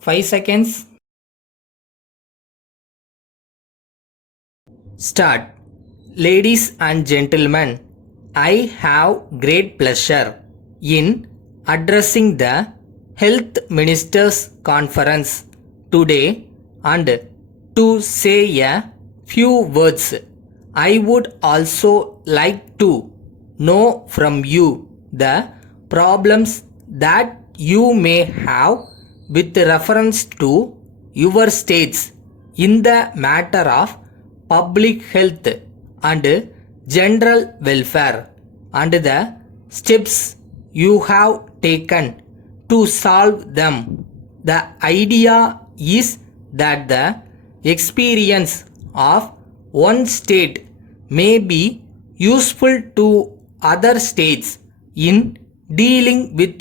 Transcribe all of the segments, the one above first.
5 seconds. Start. Ladies and gentlemen, I have great pleasure in addressing the Health Ministers Conference today and to say a few words. I would also like to know from you the problems that you may have with reference to your states in the matter of public health and general welfare and the steps you have taken to solve them. The idea is that the experience of one state may be useful to other states in dealing with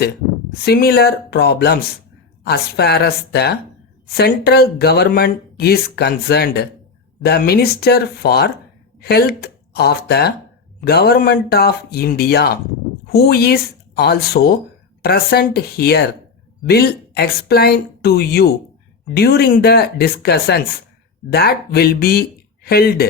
similar problems. As far as the central government is concerned, the Minister for Health of the Government of India, who is also present here, will explain to you during the discussions that will be held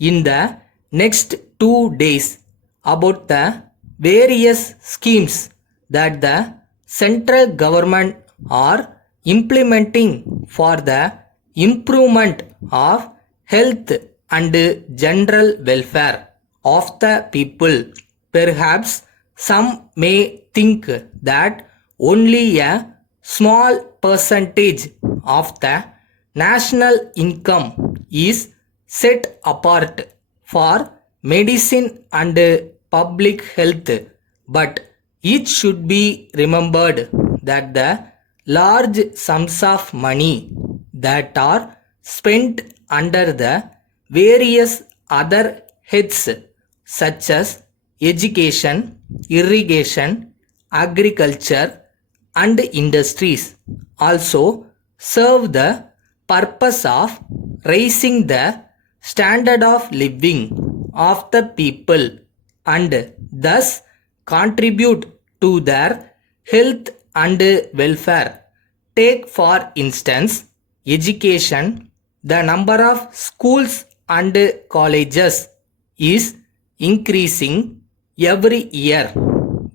in the next 2 days about the various schemes that the central government are implementing for the improvement of health and general welfare of the people. Perhaps some may think that only a small percentage of the national income is set apart for medicine and public health, but it should be remembered that the large sums of money that are spent under the various other heads such as education, irrigation, agriculture, and industries also serve the purpose of raising the standard of living of the people and thus contribute to their health and welfare. Take for instance education. The number of schools and colleges is increasing every year.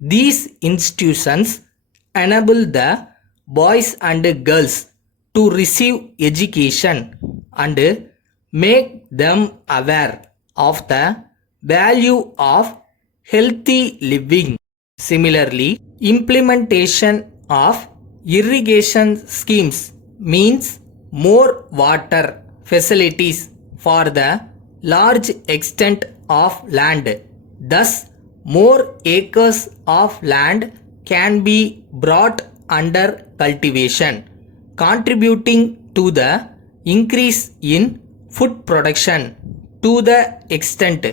These institutions enable the boys and girls to receive education and make them aware of the value of healthy living. Similarly, implementation of irrigation schemes means more water facilities for the large extent of land. Thus, more acres of land can be brought under cultivation, contributing to the increase in food production. To the extent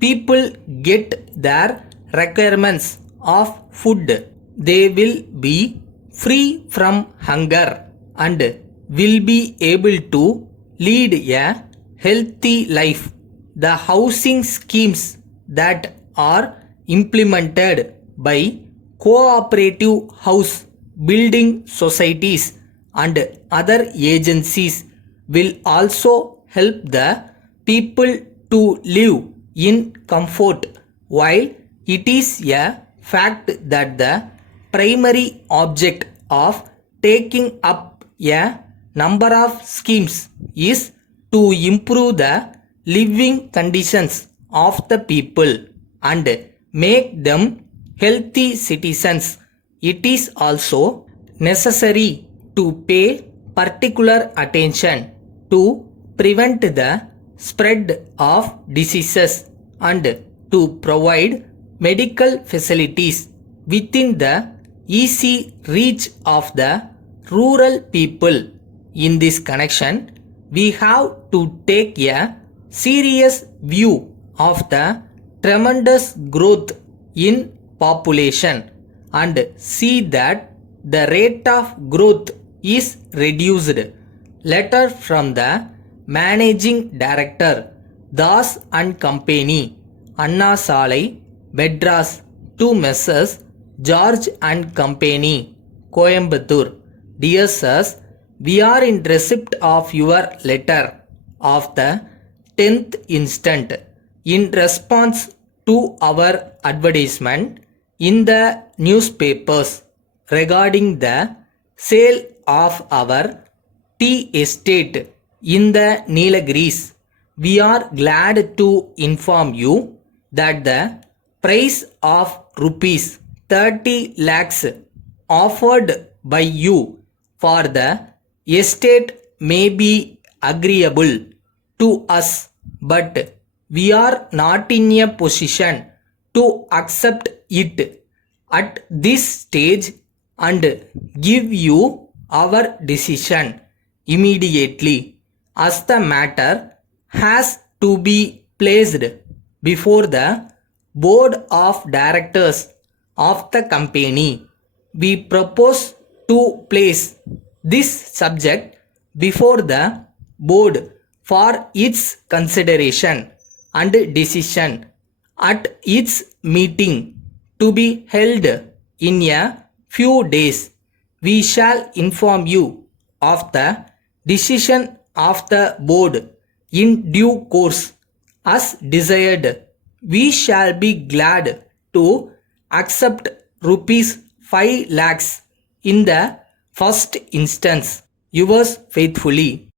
people get their requirements of food, they will be free from hunger and will be able to lead a healthy life. The housing schemes that are implemented by cooperative house building societies and other agencies will also help the people to live in comfort. While it is a fact that the primary object of taking up a number of schemes is to improve the living conditions of the people and make them healthy citizens, it is also necessary to pay particular attention to prevent the spread of diseases and to provide medical facilities within the easy reach of the rural people. In this connection, we have to take a serious view of the tremendous growth in population and see that the rate of growth is reduced. Letter from the Managing Director, Das and Company, Anna Salai, Madras, to Messrs. George and Company, Coimbatore. Dear Sirs, we are in receipt of your letter of the 10th instant in response to our advertisement in the newspapers regarding the sale of our tea estate in the Nilgiris. We are glad to inform you that the price of rupees 30 lakhs offered by you for the estate may be agreeable to us, but we are not in a position to accept it at this stage and give you our decision immediately, as the matter has to be placed before the board of directors of the company. We propose to place this subject before the board for its consideration and decision at its meeting to be held in a few days. We shall inform you of the decision of the board in due course as desired. We shall be glad to accept rupees 5 lakhs in the first instance. Yours faithfully,